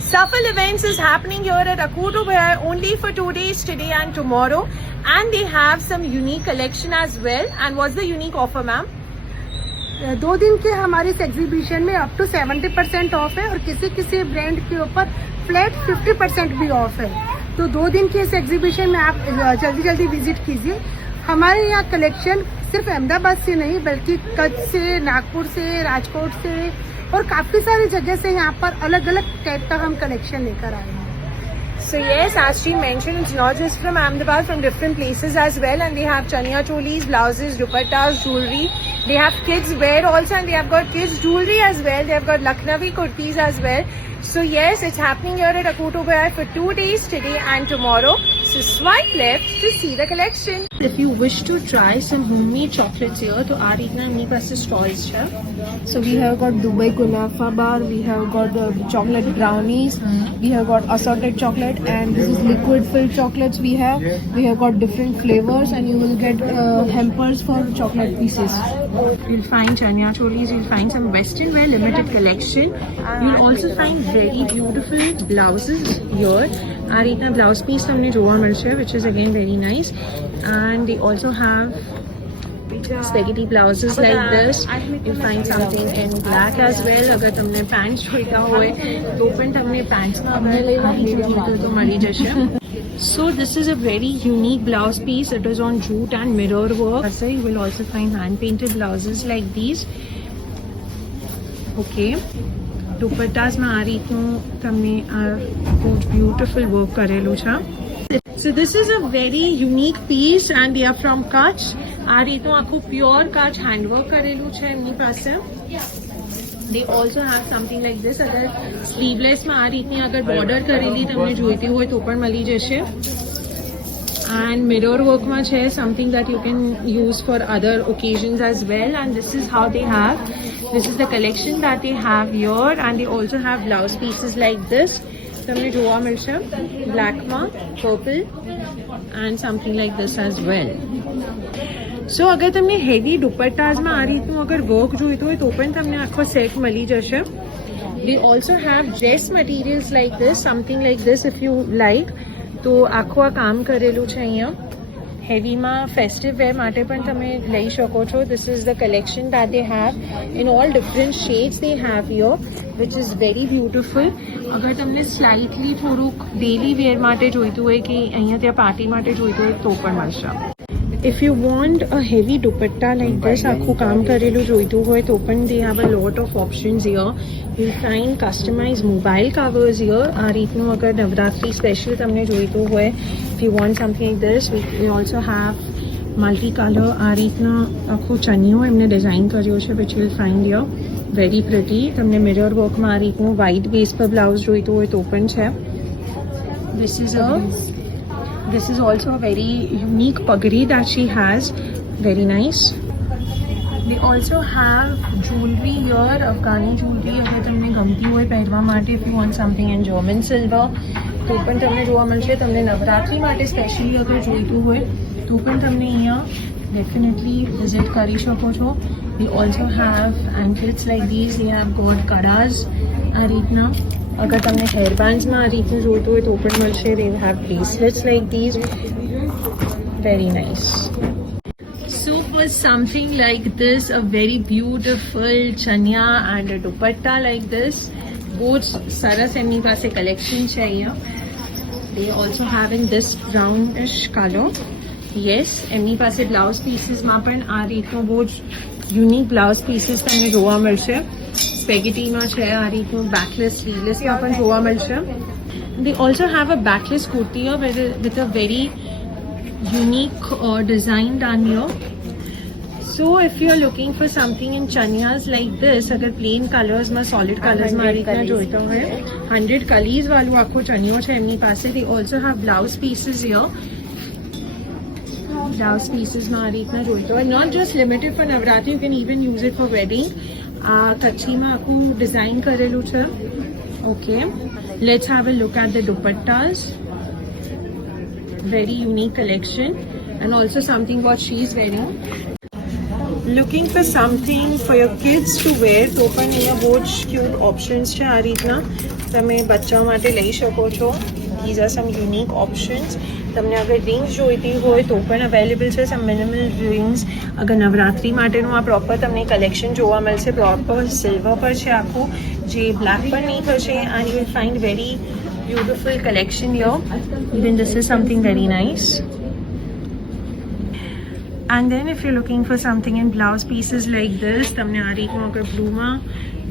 Safal Events is happening here at Akutu Bhai only for 2 days, today and tomorrow. And they have some unique collection as well. And what's the unique offer, ma'am? 2 दिन के हमारे इस एग्जीबिशन में up to 70% ऑफ है और किसी किसी ब्रांड के ऊपर फ्लैट 50% भी ऑफ है। तो 2 दिन के इस एग्जीबिशन में आप जल्दी जल्दी विजिट कीजिए। हमारे यहाँ कलेक्शन सिर्फ अहमदाबाद से नहीं बल्कि कच्छ से, नागपुर से, राजकोट से और काफी सारी जगह से यहाँ पर अलग अलग टाइप का हम कलेक्शन लेकर आए हैं। So yes, as she mentioned, it's not just from Ahmedabad, from different places as well. And they have chaniya cholis, blouses, dupattas, jewelry. They have kids wear also, and they have got kids jewelry as well. They have got Lucknowi kurtis as well. So yes, it's happening here at Akutu Bhai for 2 days, today and tomorrow. So swipe left to see the collection. If you wish to try some homemade chocolates here, तो आ रीतना अपनी पास से stalls है. So we have got Dubai Kunafa bar, we have got the chocolate brownies, we have got assorted chocolate, and this is liquid filled chocolates we have. We have got different flavors, and you will get hampers for chocolate pieces. You'll find chaniya cholis, you'll find some western wear limited collection. You'll also find very beautiful blouses here. आ रीतना blouse piece हमने जोआ मिल है, which is again very nice. And they also have spaghetti blouses like this. You find something in black as well. अगर तुमने pants जोईता होए तो पण તમને pants માં અવેલેબલ તો મળી જશે. So this is a very unique blouse piece. It is on jute and mirror work. So you will also find hand painted blouses like these. Okay. Dupattas માં આ રીતનું તમને આ બહુ બ્યુટીફુલ વર્ક કરેલું છે. So this is a very unique piece and they are from Kutch. આ રીતનું આખું પ્યોર કચ્છ હેન્ડવર્ક કરેલું છે એમની પાસે. They also have something like this. અગર સ્લીવલેસ માં આ રીતની અગર બોર્ડર કરેલી તમને જોઈતી હોય તો પણ મળી જશે. And mirror work માં છે, something that you can use for other occasions as well. And this is how they have. This is the collection that they have here, and they also have blouse pieces like this. તમને જોવા મળશે black માં, purple, and something like this as well. So અગર તમને હેવી દુપટ્ટાઝમાં આ રીતનું અગર વર્ક જોઈતું હોય તો પણ તમને આખો સેટ મળી જશે. They also have dress materials like this, something like this if you like. તો આખું આ કામ કરેલું છે અહીંયા. હેવીમાં ફેસ્ટિવ વેર માટે પણ તમે લઈ શકો છો. This is the collection that they have in all different shades they have here, which is very beautiful. અગર તમને સ્લાઇટલી થોડુંક ડેલી વેર માટે જોઈતું હોય કે અહીંયા ત્યાં પાર્ટી માટે જોઈતું હોય તો પણ મળશે. If you want a heavy dupatta like this, આખું કામ કરેલું જોઈતું હોય તો પણ they have a lot of options here. You'll find customized mobile covers here. આ રીતનું અગર નવરાત્રી સ્પેશિયલ તમને જોઈતું હોય, if you want something like this, we also have multicolor. આ રીતના આખું ચનિયો એમને ડિઝાઇન કર્યો છે, which you'll find here. Very pretty. તમને મિરર વર્કમાં આ રીતનું વ્હાઇટ બેઝ પર બ્લાઉઝ જોઈતું હોય તો પણ છે. This is also a very unique pagri that she has. Very nice. They also have jewelry here, Afghani jewelry. અગર તમને ગમતી હોય પહેરવા માટે, if you want something in German silver તો પણ તમને જોવા મળશે. તમને નવરાત્રી માટે સ્પેશિયલી અગર જોઈતું હોય તો પણ તમને અહીંયા definitely visit કરી શકો છો. We also have anklets like these. They have got kadas આ રીતના. અગર તમને હેર બેન્ડ્સમાં આ રીતનું જોઈતું હોય તો પણ મળશે. They have bracelets like these. Very nice. So for something like this, a very beautiful chaniya and a dupatta like this, both સરસ એમની પાસે collection છે અહીંયા. They also have in this brownish color. Yes, એમની પાસે blouse pieces માં પણ આ રીતનું બહુ જ unique blouse pieces તમને જોવા મળશે. સ્પેગેટીમાં છે આ રીતનું backless, sleevelessમાં પણ જોવા મળશે. They also have a backless kurti here with a very unique design done here. So if you are looking for something in chaniyas like this, अगर plain colours में solid colours में आ રીતના જોઈતો હોય, 100 કલીઝ વાળું આખો ચનિયો છે એમની પાસે. They also have blouse pieces here. Blouse pieces માં આ રીતના જોઈતો હોય. Not just limited for Navratri, you can even use it for wedding. આ કચ્છીમાં આખું ડિઝાઇન કરેલું છે. Okay, let's have a look at the dupattas. Very unique collection, and also something what she's wearing. Looking for something for your kids to wear તો પણ અહીંયા બહુ જ ક્યુટ ઓપ્શન્સ છે આ રીતના. તમે બચ્ચાઓ માટે લઈ શકો છો. These are some unique options. તમને અગર રિંગ્સ જોઈતી હોય તો પણ અવેલેબલ છે. સમ મિનિમલ રિંગ્સ. અગર નવરાત્રી માટેનું આ પ્રોપર તમને કલેક્શન જોવા મળશે. પ્રોપર સિલ્વર પર છે આખું, જે બ્લેક પર નહીં થશે. And you will find very beautiful collection year. Even this is something very nice. And then if you're looking for something in blouse pieces like this, તમને આ રીતનું અગર બ્લુમાં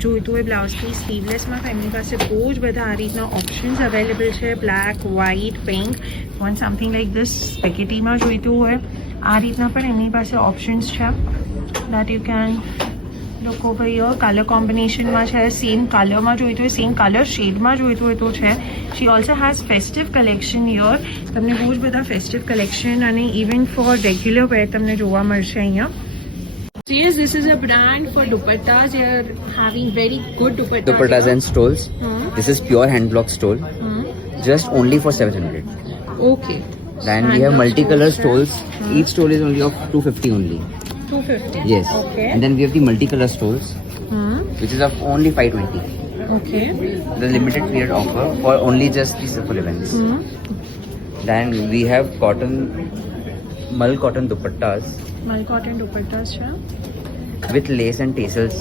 જોઈતું હોય બ્લાઉઝ પીસ સ્લીવલેસમાં, તો એમની પાસે બહુ જ બધા આ રીતના ઓપ્શન્સ અવેલેબલ છે. Black, white, pink. Want something like this સ્પેગેટીમાં જોઈતું હોય આ રીતના પણ એમની પાસે ઓપ્શન્સ છે. That you can look over here. Colour કોમ્બિનેશનમાં છે, સેમ કલરમાં જોઈતું હોય, સેમ કલર શેડમાં જોઈતું હોય તો છે. She also has festive collection here. તમને બહુ જ બધા ફેસ્ટિવ કલેક્શન અને ઇવન ફોર રેગ્યુલર વેર તમને જોવા મળશે અહીંયા. So yes, this is a brand for dupattas. They are having very good Dupattas and stoles. This is pure hand block stole. Just only for 700. Okay. Then we have multicolor stoles. Each stole is only of 250 only. 250. Yes. Okay. And then we have the multicolor stoles, which is of only 520. Okay. The limited period offer for only just the simple events. Then we have mull cotton dupattas My cotton dupattas છે. with lace and tassels.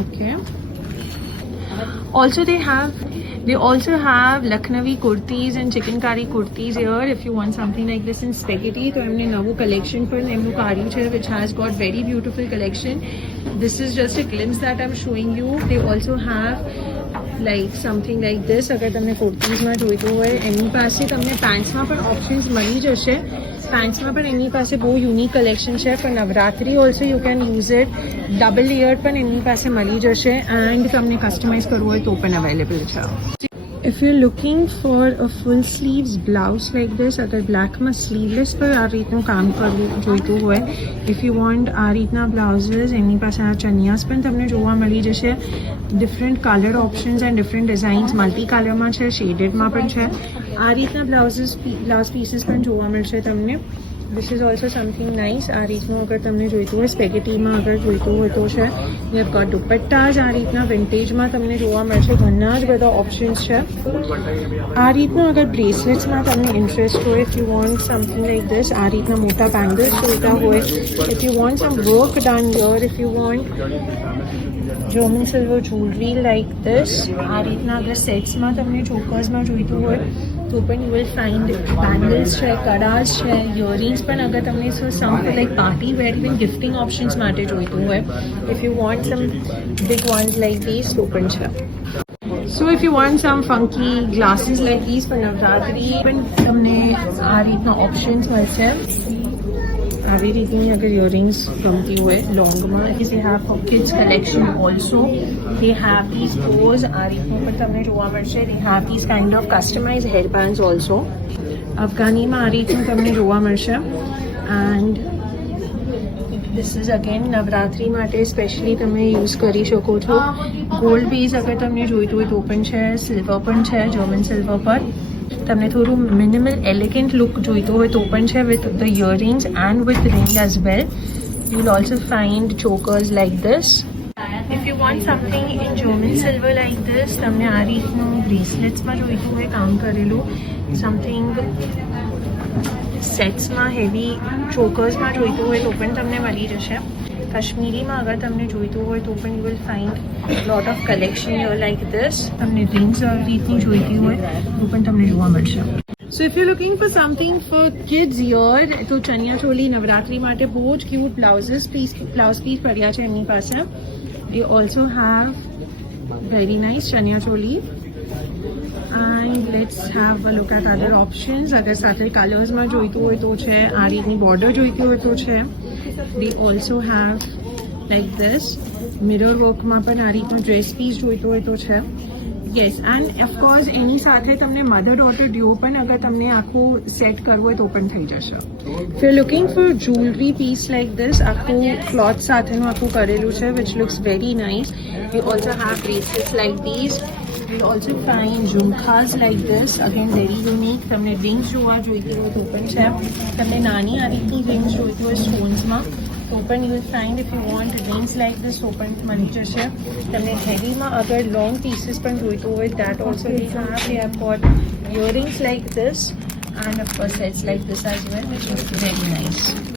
Okay. Also they also have Lucknowi kurtis and chikankari kurtis here. If you want something like this in spaghetti, તો એમને નવું collection પણ એમનું કાઢ્યું છે, which has got very beautiful collection. This is just a glimpse that I'm showing you. They also have like something like this. અગર તમને કુર્તીઝમાં જોઈતું હોય એમની પાસે તમને પેન્ટ્સમાં પણ ઓપ્શન્સ મળી જશે. પેન્ટ્સમાં પણ એમની પાસે બહુ યુનિક કલેક્શન છે. For Navratri also you can use it. Double layer પણ એમની પાસે મળી જશે. એન્ડ તમને કસ્ટમાઇઝ કરવું હોય તો પણ અવેલેબલ છે. If you're looking for a full sleeves blouse like this, અગર બ્લેકમાં સ્લીવલેસ પર આ રીતનું કામ કરવું જોઈતું હોય, ઇફ યુ વોન્ટ આ રીતના બ્લાઉઝીસ, એમની પાસે આ ચનિયાસ પણ તમને જોવા મળી જશે. Different colour options and different designs multi કલરમાં છે, શેડેડમાં પણ છે. આ રીતના બ્લાઉઝ પીસીસ પણ જોવા મળશે તમને. This is also something nice. આ રીતનું અગર તમને જોઈતું હોય સ્પેગેટીમાં અગર જોઈતું હોય તો છે. You have got દુપટ્ટાસ આ રીતના વિન્ટેજમાં તમને જોવા મળશે. ઘણા જ બધા ઓપ્શન્સ છે. આ રીતનું અગર બ્રેસલેટ્સમાં તમને ઇન્ટરેસ્ટ હોય, if you want something like this, આ રીતના મોટા બેંગલ્સ જોઈતા હોય, if you want some work done here, if you want German silver jewelry like this, આ રીતના અગર સેટ્સમાં તમને ચોકર્સમાં જોઈતું હોય તો પણ યુ વિલ ફાઇન્ડ બેંગલ્સ છે, કડાસ છે, ઇયરિંગ્સ પણ અગર તમને some like party wear even gifting options માટે જોઈતું હોય, if you want some big ones like this તો પણ છે. So if you want some funky glasses like these for Navratri, પણ તમને આ રીતના ઓપ્શન્સ મળશે. આવી રીતની અગર ઇયરિંગ્સ ગમતી હોય લોંગમાં, they have for kids collection also. They have these bows આ રીતનું પણ તમને જોવા મળશે. They have these kind of customized headbands also. અફઘાનીમાં આ રીતનું તમને જોવા મળશે. And this is again Navratri માટે સ્પેશિયલી તમે યુઝ કરી શકો છો. ગોલ્ડ બેઝ અગર તમને જોઈતું હોય તો પણ છે, સિલ્વર પણ છે, જર્મન સિલ્વર પર. તમને થોડું મિનિમલ એલિગન્ટ લુક જોઈતો હોય તો પણ છે, with the earrings and with ring as well. You will also find ચોકર્સ like this. If you want something in German silver like this, તમને આ રીતનું બ્રેસલેટ્સમાં જોઈતું હોય કામ કરેલું, સમથિંગ સેટ્સમાં હેવી ચોકર્સમાં જોઈતું હોય તો પણ તમને મળી જશે. કાશ્મીરીમાં અગર તમને જોઈતું હોય તો પણ you will find lot of collection year like this. તમને રિંગ્સ આવી રીતની જોઈતી હોય તો પણ તમને જોવા મળશે. સો if you looking four something four kids year, તો ચણિયા ચોલી નવરાત્રી માટે બહુ જ ક્યુટ બ્લાઉઝ પીસ પડ્યા છે એમની પાસે. They also have very nice chaniya choli. And let's have a look at other options. અગર સાથે કલર્સમાં જોઈતું હોય તો છે, આ રીતની બોર્ડર જોઈતી હોય તો છે. They also have like this mirror વર્કમાં પણ આ રીતનો ડ્રેસ પીસ જોઈતો હોય તો છે. યસ, એન્ડ ઓફકોર્સ એની સાથે તમને મધર ડોટર ડ્યુઓ પણ અગર તમને આખું સેટ કરવું હોય તો પણ થઈ જશે. If you looking for jewellery piece like this, આખું ક્લોથ સાથેનું આખું કરેલું છે, which looks very nice. You also have bracelets like this. You also find jhumkas like this, again very unique. તમને રિંગ્સ જોવા જોઈતી હોય તો પણ છે. તમને નાની આ રીતની રિંગ્સ જોઈતી હોય સ્ટોન્સમાં open you will find if you want rings like this open મળી જશે તમને હેવીમાં અગર long pieces પણ જોઈતો હોય that also we have got earrings like this and of course sets like this as well which is very nice.